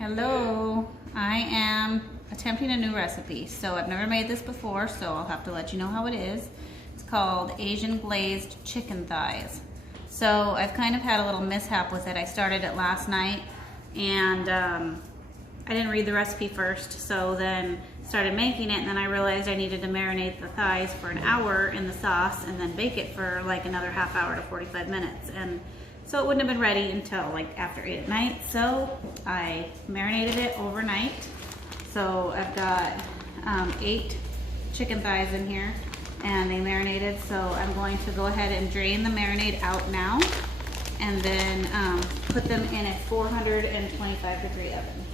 Hello, I am attempting a new recipe. So I've never made this before, so I'll have to let you know how it is. It's called Asian glazed chicken thighs. So I've kind of had a little mishap with it. I started it last night and I didn't read the recipe first, so then started making it, and then I realized I needed to marinate the thighs for an hour in the sauce and then bake it for like another half hour to 45 minutes. And so it wouldn't have been ready until like after 8 at night. So I marinated it overnight. So I've got 8 chicken thighs in here and they marinated. So I'm going to go ahead and drain the marinade out now and then put them in a 425-degree oven.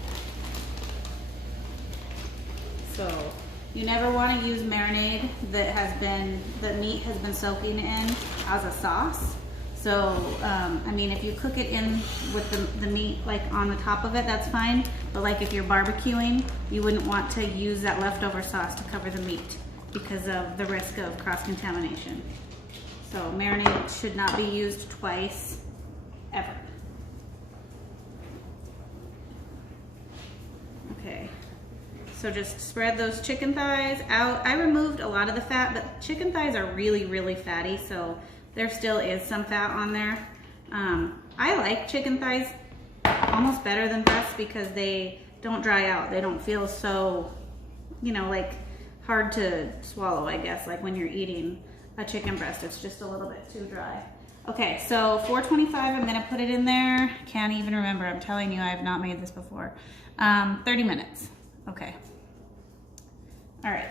So you never want to use marinade that the meat has been soaking in as a sauce. So, I mean, if you cook it in with the meat like on the top of it, that's fine. But like if you're barbecuing, you wouldn't want to use that leftover sauce to cover the meat because of the risk of cross-contamination. So marinade should not be used twice, ever. Okay. So just spread those chicken thighs out. I removed a lot of the fat, but chicken thighs are really, really fatty, so there still is some fat on there. I like chicken thighs almost better than breasts because they don't dry out. They don't feel so, you know, like hard to swallow, I guess, like when you're eating a chicken breast. It's just a little bit too dry. Okay, so 425, I'm gonna put it in there. Can't even remember, I'm telling you, I have not made this before. 30 minutes, okay. All right.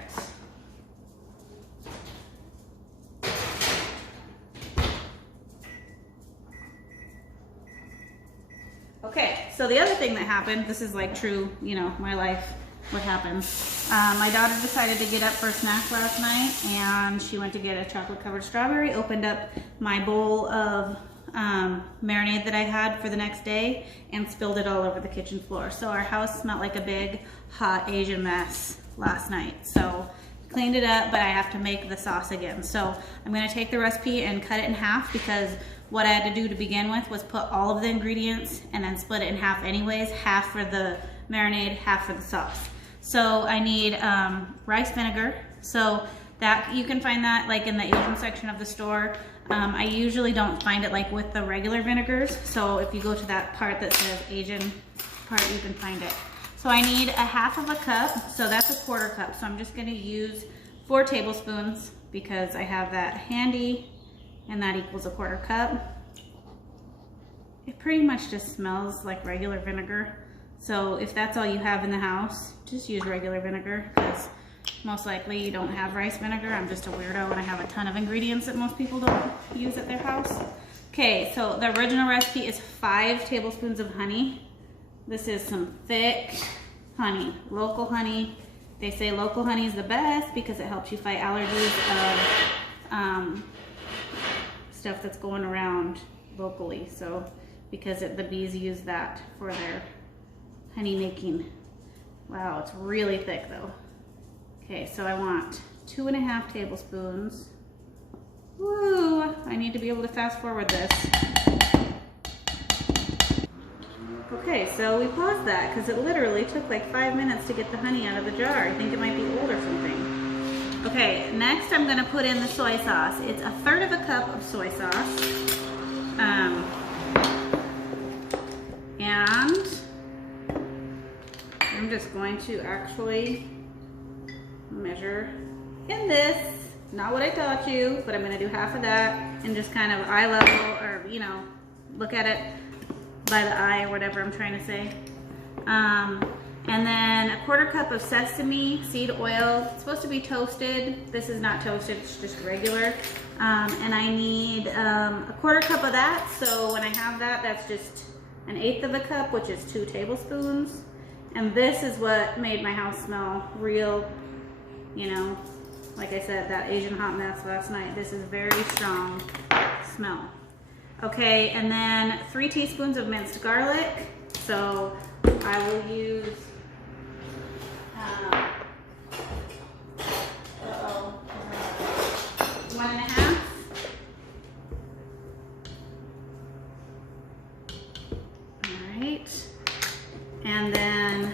Okay, so the other thing that happened, this is like true, you know, my life, what happens. My daughter decided to get up for a snack last night and she went to get a chocolate covered strawberry, opened up my bowl of marinade that I had for the next day and spilled it all over the kitchen floor. So our house smelled like a big hot Asian mess last night. So cleaned it up, but I have to make the sauce again. So I'm gonna take the recipe and cut it in half because what I had to do to begin with was put all of the ingredients and then split it in half anyways, half for the marinade, half for the sauce. So I need rice vinegar. So that you can find that like in the Asian section of the store. I usually don't find it like with the regular vinegars. So if you go to that part that says Asian part, you can find it. So I need a half of a cup, so that's a 1/4 cup. So I'm just gonna use 4 tablespoons because I have that handy and that equals a 1/4 cup. It pretty much just smells like regular vinegar. So if that's all you have in the house, just use regular vinegar because most likely you don't have rice vinegar. I'm just a weirdo and I have a ton of ingredients that most people don't use at their house. Okay, so the original recipe is 5 tablespoons of honey. This is some thick honey, local honey. They say local honey is the best because it helps you fight allergies of stuff that's going around locally. So because the bees use that for their honey making. Wow, it's really thick though. Okay, so I want 2½ tablespoons. Woo, I need to be able to fast forward this. Okay, so we paused that because it literally took like 5 minutes to get the honey out of the jar. I think it might be old or something. Okay, next I'm gonna put in the soy sauce. It's 1/3 of a cup of soy sauce. And I'm just going to actually measure in this, not what I taught you, but I'm gonna do half of that and just kind of eye level or, you know, look at it by the eye or whatever I'm trying to say. And then a 1/4 cup of sesame seed oil. It's supposed to be toasted. This is not toasted, it's just regular. And I need a 1/4 cup of that. So when I have that, that's just 1/8 of a cup, which is 2 tablespoons. And this is what made my house smell real, you know, like I said, that Asian hot mess last night. This is very strong smell. Okay, and then 3 teaspoons of minced garlic. So I will use, 1½. All right. And then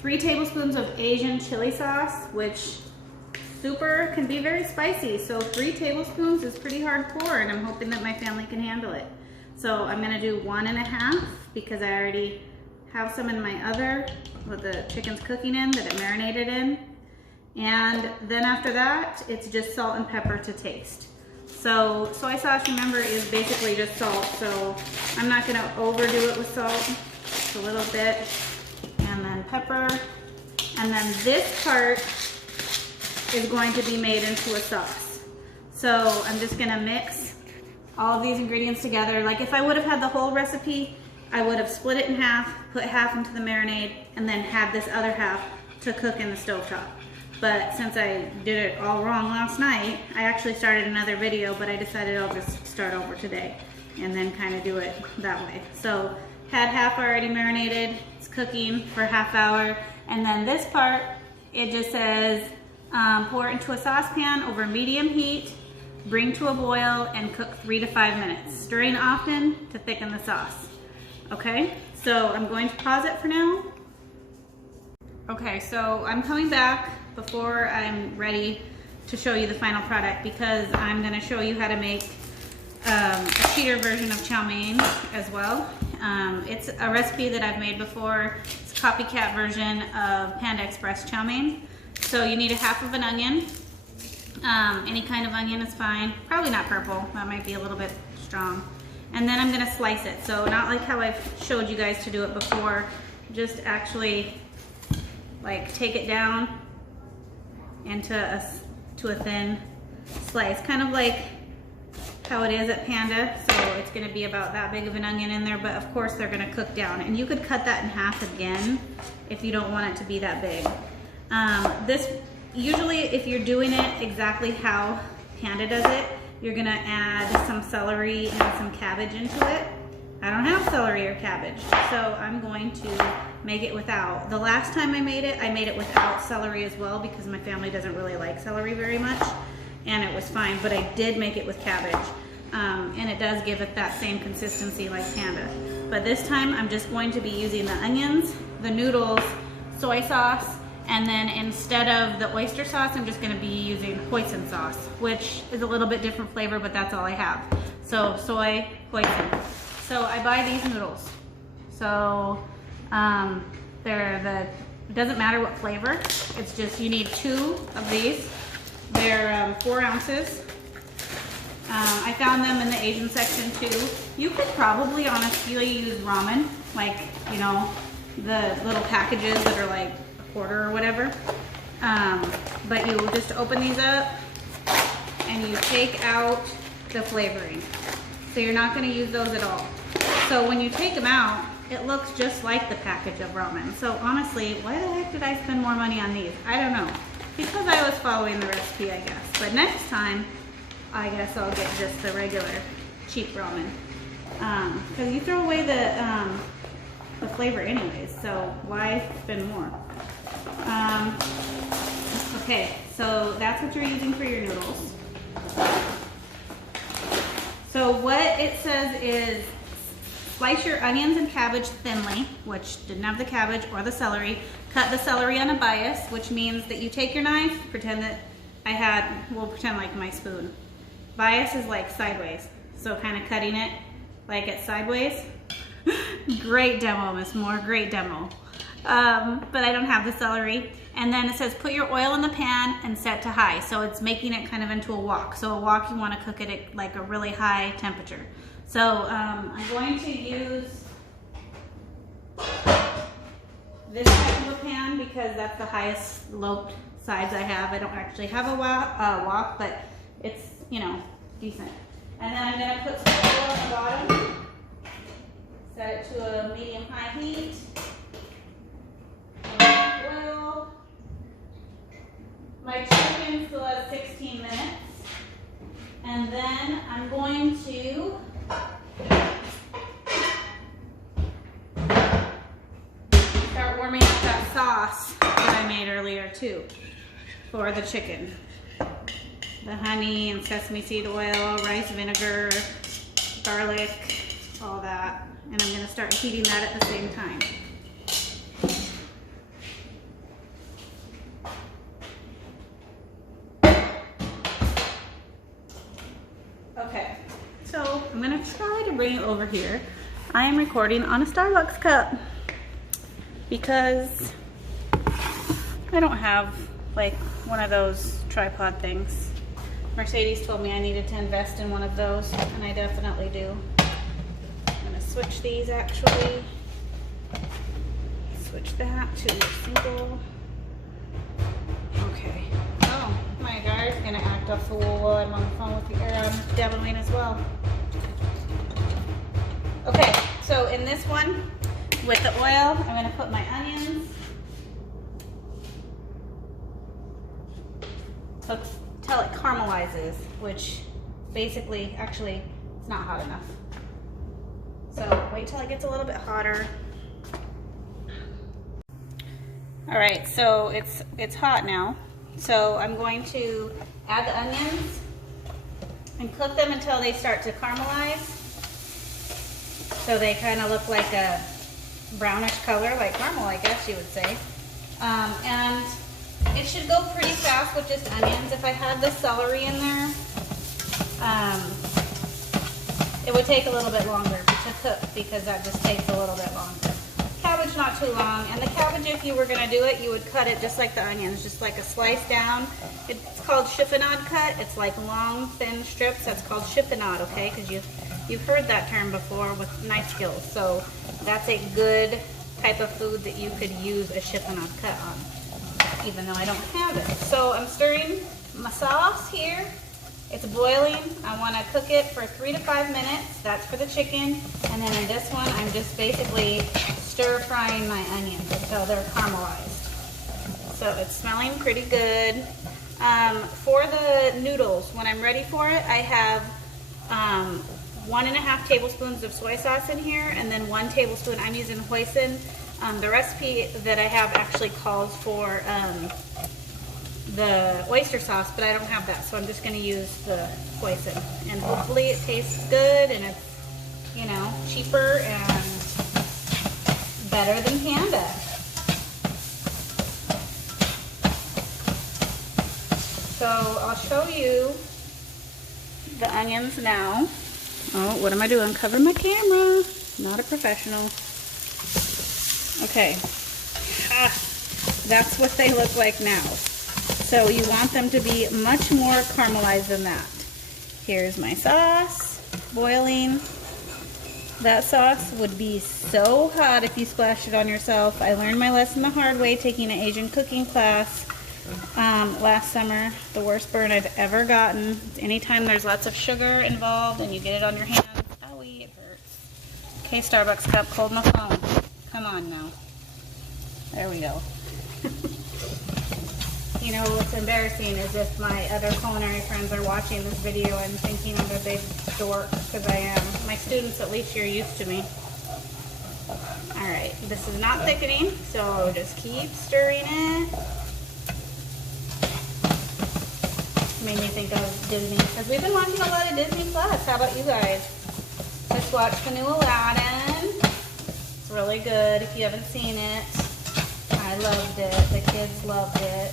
3 tablespoons of Asian chili sauce, which can be very spicy. So 3 tablespoons is pretty hardcore, and I'm hoping that my family can handle it. So I'm gonna do 1.5 because I already have some in my other, with the chicken's cooking in, that I marinated in. And then after that, it's just salt and pepper to taste. So soy sauce, remember, is basically just salt. So I'm not gonna overdo it with salt, just a little bit. And then pepper. And then this part is going to be made into a sauce. So I'm just gonna mix all of these ingredients together. Like if I would have had the whole recipe, I would have split it in half, put half into the marinade, and then had this other half to cook in the stovetop. But since I did it all wrong last night, I actually started another video, but I decided I'll just start over today and then kind of do it that way. So had half already marinated, it's cooking for a half hour, and then this part, it just says pour it into a saucepan over medium heat, bring to a boil, and cook 3 to 5 minutes, stirring often to thicken the sauce. Okay, so I'm going to pause it for now. Okay, so I'm coming back before I'm ready to show you the final product, because I'm going to show you how to make a cheater version of chow mein as well. It's a recipe that I've made before. It's a copycat version of Panda Express chow mein. So you need 1/2 of an onion. Any kind of onion is fine. Probably not purple, that might be a little bit strong. And then I'm gonna slice it. So not like how I've showed you guys to do it before, just actually like take it down into a thin slice, kind of like how it is at Panda. So it's gonna be about that big of an onion in there, but of course they're gonna cook down. And you could cut that in half again if you don't want it to be that big. Usually if you're doing it exactly how Panda does it, you're gonna add some celery and some cabbage into it. I don't have celery or cabbage, so I'm going to make it without. The last time I made it without celery as well, because my family doesn't really like celery very much, and it was fine, but I did make it with cabbage. And it does give it that same consistency like Panda. But this time I'm just going to be using the onions, the noodles, soy sauce, and then instead of the oyster sauce, I'm just gonna be using hoisin sauce, which is a little bit different flavor, but that's all I have. So soy, hoisin. So I buy these noodles. So it doesn't matter what flavor, it's just you need 2 of these. They're 4 ounces. I found them in the Asian section too. You could probably honestly use ramen, like, you know, the little packages that are like quarter or whatever, but you just open these up and you take out the flavoring, so you're not going to use those at all. So when you take them out, it looks just like the package of ramen. So honestly, why the heck did I spend more money on these? I don't know, because I was following the recipe, I guess. But next time I guess I'll get just the regular cheap ramen, because you throw away the flavor anyways, so why spend more? Okay, so that's what you're using for your noodles. So what it says is slice your onions and cabbage thinly, which didn't have the cabbage or the celery. Cut the celery on a bias, which means that you take your knife, pretend that we'll pretend like my spoon. Bias is like sideways, so kind of cutting it like it's sideways. Great demo, Miss Moore, great demo. But I don't have the celery. And then it says put your oil in the pan and set to high. So it's making it kind of into a wok. So a wok, you want to cook it at like a really high temperature. So I'm going to use this type of a pan because that's the highest sloped sides I have. I don't actually have a wok, but it's, you know, decent. And then I'm going to put some oil on the bottom. Set it to a medium-high heat. Oil. My chicken still has 16 minutes. And then I'm going to start warming up that sauce that I made earlier too for the chicken. The honey and sesame seed oil, rice vinegar, garlic, all that. and I'm gonna start heating that at the same time. Okay, so I'm gonna try to bring it over here. I am recording on a Starbucks cup because I don't have like one of those tripod things. Mercedes told me I needed to invest in one of those, and I definitely do. I'm gonna switch these actually. Switch that to single. Okay. Oh, my guy's gonna act a fool while I'm on the phone with you, or I'm demoing as well. Okay, so in this one, with the oil, I'm gonna put my onions. Till it caramelizes, which basically, actually, it's not hot enough. So wait till it gets a little bit hotter. All right, so it's hot now. So I'm going to add the onions and cook them until they start to caramelize. So they kind of look like a brownish color, like caramel, I guess you would say. And it should go pretty fast with just onions. If I had the celery in there, it would take a little bit longer to cook because that just takes a little bit longer. Cabbage not too long, and the cabbage, if you were going to do it, you would cut it just like the onions, just like a slice down. It's called chiffonade cut. It's like long, thin strips. That's called chiffonade, okay? Because you've heard that term before with knife skills. So that's a good type of food that you could use a chiffonade cut on, even though I don't have it. So I'm stirring my sauce here. It's boiling. I want to cook it for 3 to 5 minutes. That's for the chicken. And then in this one, I'm just basically stir frying my onions until they're caramelized. So it's smelling pretty good. For the noodles, when I'm ready for it, I have 1.5 tablespoons of soy sauce in here, and then 1 tablespoon, I'm using hoisin. The recipe that I have actually calls for the oyster sauce, but I don't have that, so I'm just going to use the hoisin. And hopefully it tastes good, and it's, you know, cheaper and better than Panda. So I'll show you the onions now. Oh, what am I doing? Cover my camera. Not a professional. Okay. That's what they look like now. So you want them to be much more caramelized than that. Here's my sauce, boiling. That sauce would be so hot if you splashed it on yourself. I learned my lesson the hard way taking an Asian cooking class last summer. The worst burn I've ever gotten. Anytime there's lots of sugar involved and you get it on your hands, owie, it hurts. Okay, Starbucks cup, holding the phone. Come on now. There we go. You know, what's embarrassing is if my other culinary friends are watching this video and thinking I'm a big dork, because I am. My students, at least, you're used to me. Alright, this is not thickening, so just keep stirring it. Made me think of Disney, because we've been watching a lot of Disney Plus. How about you guys? Just watched the new Aladdin. It's really good if you haven't seen it. I loved it. The kids loved it.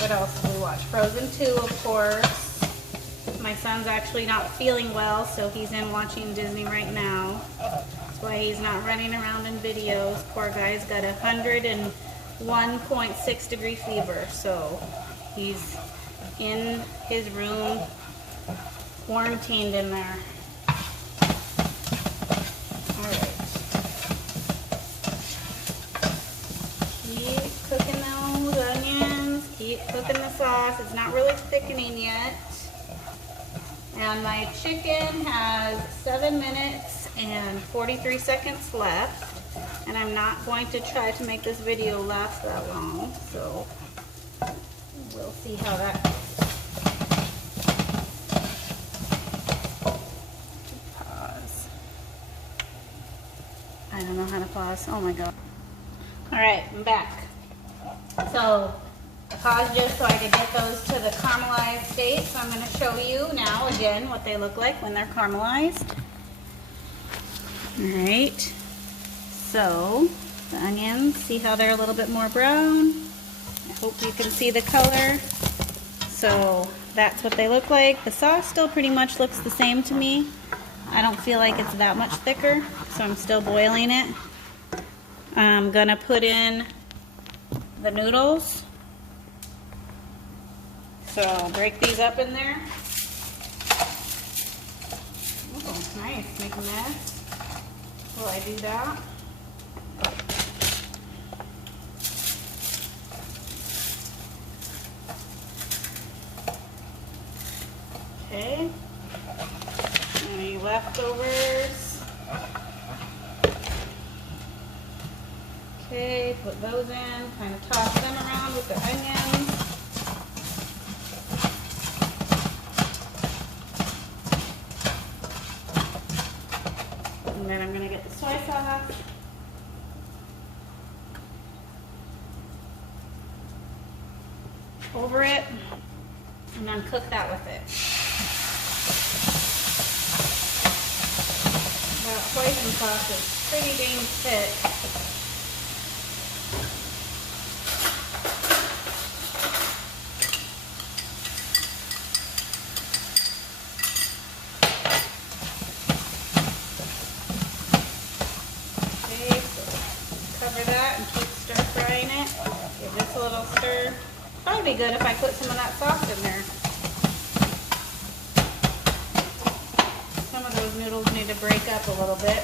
What else did we watch? Frozen 2, of course. My son's actually not feeling well, so he's in watching Disney right now. That's why he's not running around in videos. Poor guy's got 101.6 degree fever, so he's in his room, quarantined in there. Alright. Keep cooking those onions. Keep cooking the sauce. It's not really thickening yet. And my chicken has 7 minutes and 43 seconds left. And I'm not going to try to make this video last that long. So we'll see how that goes. Pause. I don't know how to pause. Oh my god. Alright, I'm back. So I paused just so I could get those to the caramelized state. So I'm going to show you now again what they look like when they're caramelized. All right, so the onions, see how they're a little bit more brown? I hope you can see the color. So that's what they look like. The sauce still pretty much looks the same to me. I don't feel like it's that much thicker, so I'm still boiling it. I'm gonna put in the noodles. So I'll break these up in there. Oh, nice, make a mess. Will I do that? Okay. Any leftovers? Okay, put those in, kind of toss them around with the onions. And then I'm going to get the soy sauce. Over it, and then cook that with it. That hoisin sauce is pretty dang thick. Okay, so cover that and keep stir frying it. Give this a little stir. Probably be good if I put some of that sauce in there. Some of those noodles need to break up a little bit.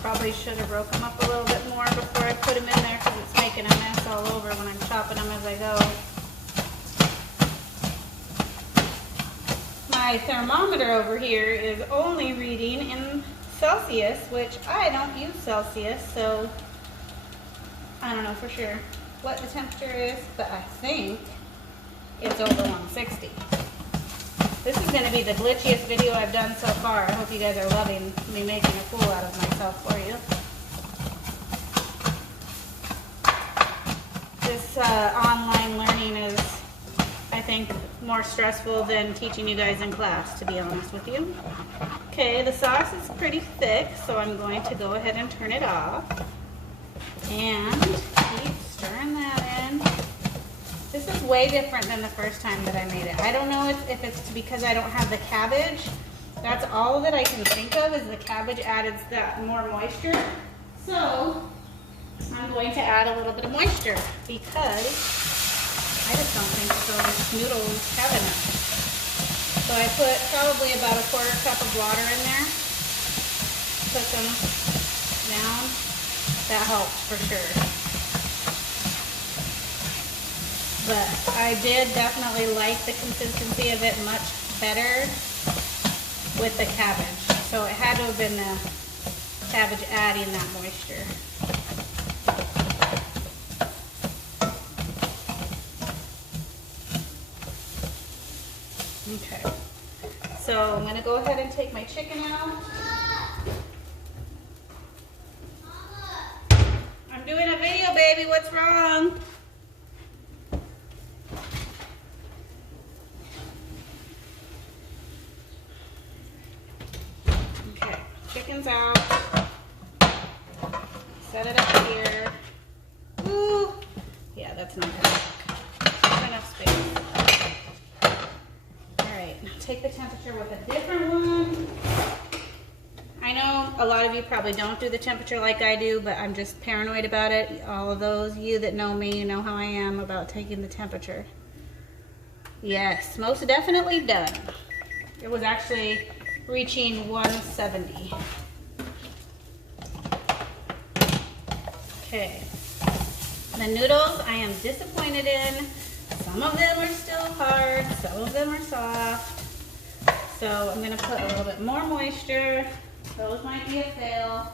Probably should have broke them up a little bit more before I put them in there because it's making a mess all over when I'm chopping them as I go. My thermometer over here is only reading in Celsius, which I don't use Celsius, so I don't know for sure what the temperature is, but I think it's over 160. This is going to be the glitchiest video I've done so far. I hope you guys are loving me making a fool out of myself for you. This online learning is, I think, more stressful than teaching you guys in class, to be honest with you. Okay, the sauce is pretty thick, so I'm going to go ahead and turn it off. And keep stirring that in. This is way different than the first time that I made it. I don't know if it's because I don't have the cabbage. That's all that I can think of, is the cabbage added that more moisture. So I'm going to add a little bit of moisture because I just don't think those noodles have enough. So I put probably about a 1/4 cup of water in there. Put them down. That helps for sure. But I did definitely like the consistency of it much better with the cabbage. So it had to have been the cabbage adding that moisture. Okay, so I'm going to go ahead and take my chicken out. I'm doing a video, baby. What's wrong? Okay, chicken's out. Set it up here. Ooh, yeah, that's not good. Not enough space. Take the temperature with a different one. I know a lot of you probably don't do the temperature like I do, but I'm just paranoid about it. All of those you that know me, you know how I am about taking the temperature. Yes, most definitely done. It was actually reaching 170. Okay. The noodles I am disappointed in. Some of them are still hard, some of them are soft. So I'm going to put a little bit more moisture. Those might be a fail.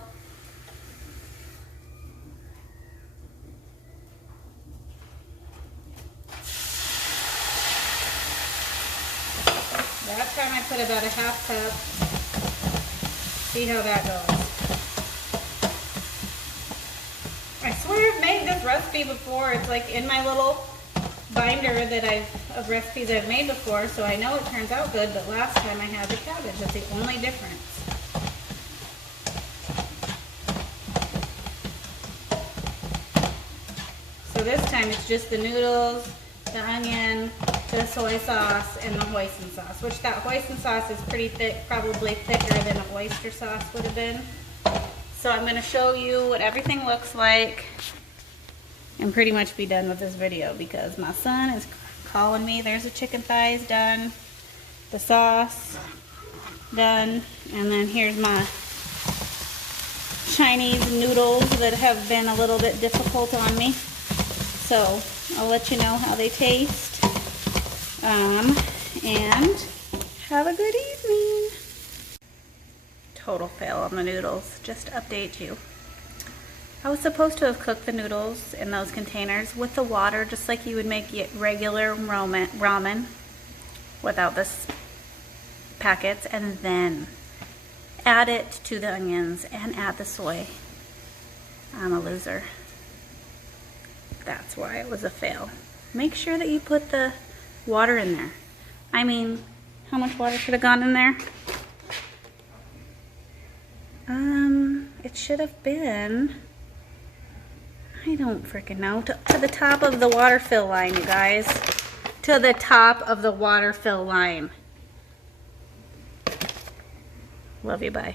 That time I put about a 1/2 cup. See how that goes. I swear I've made this recipe before. It's like in my little binder that I've of recipes I've made before, so I know it turns out good, but last time I had the cabbage. That's the only difference. So this time it's just the noodles, the onion, the soy sauce, and the hoisin sauce, which that hoisin sauce is pretty thick, probably thicker than an oyster sauce would have been. So I'm going to show you what everything looks like and pretty much be done with this video because my son is calling me. There's the chicken thighs done, the sauce done, and then here's my Chinese noodles that have been a little bit difficult on me. So I'll let you know how they taste, and have a good evening. Total fail on the noodles, just to update you. I was supposed to have cooked the noodles in those containers with the water, just like you would make regular ramen without the packets, and then add it to the onions and add the soy. I'm a loser. That's why it was a fail. Make sure that you put the water in there. I mean, how much water should have gone in there? It should have been, I don't freaking know, to the top of the water fill line, you guys. To the top of the water fill line. Love you, bye.